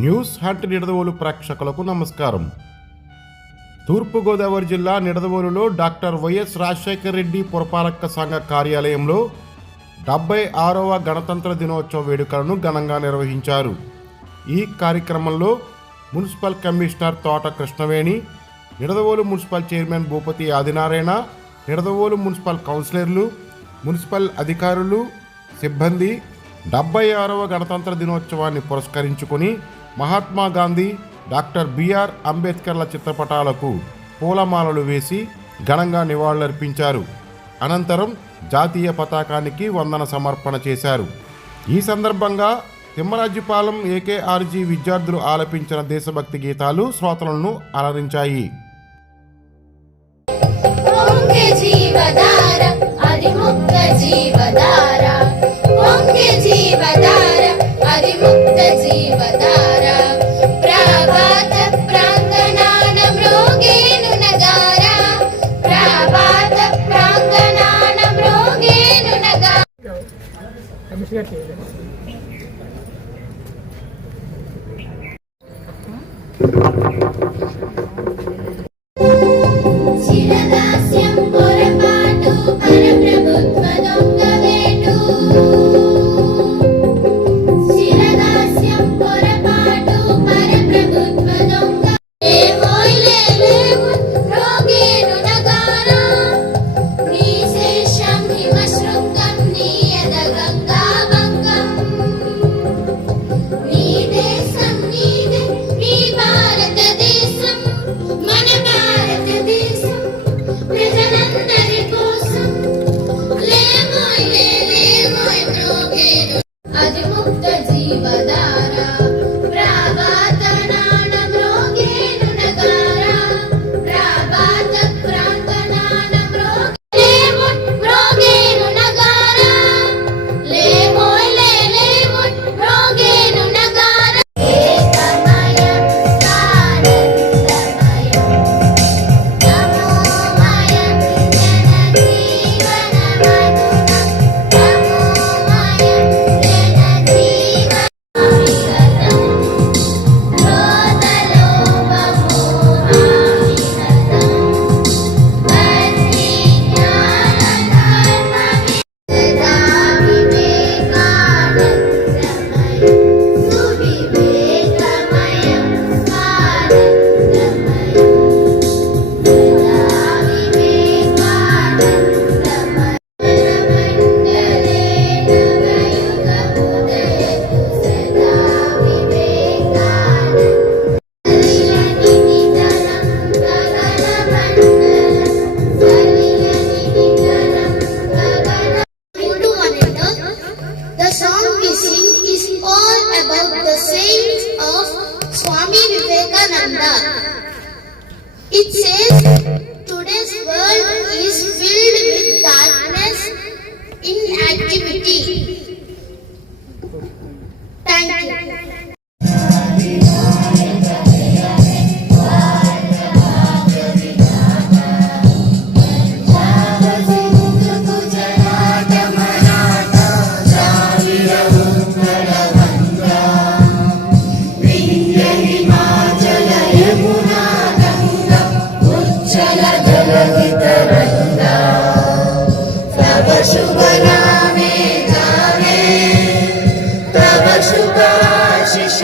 News hunt Nidadavolu ప్రేక్షకులకు నమస్కారం. తూర్పుగోదావరి జిల్లా నిడదవోలులో డాక్టర్ వైఎస్ రాజశేఖర రెడ్డి పురపాలక సంఘ కార్యాలయంలో 76వ గణతంత్ర దినోత్సవ వేడుకలను ఘనంగా నిర్వహించారు. ఈ కార్యక్రమంలో మున్సిపల్ కమిషనర్ తోట Krishnaveni, Nidadavolu municipal chairman Bhupathi Adinarayana, Nidadavolu municipal కౌన్సిలర్లు, మున్సిపల్ అధికారులు, సిబ్బంది 76వ గణతంత్ర దినోత్సవాన్ని పురస్కరించుకొని మహాత్మా గాంధీ, డాక్టర్ బిఆర్ అంబేద్కర్ల చిత్రపటాలకు పూలమాలలు వేసి ఘనంగా నివాళులర్పించారు. అనంతరం జాతీయ పతాకానికి వందన సమర్పణ చేశారు. ఈ సందర్భంగా తిమ్మరాజుపాలెం ఏకేఆర్జీ విద్యార్థులు ఆలపించిన దేశభక్తి గీతాలు శ్రోతలను అలరించాయి. It says, today's world is filled with darkness, inactivity. Thank you. शुभ नामे गावे तव शुभ आशीष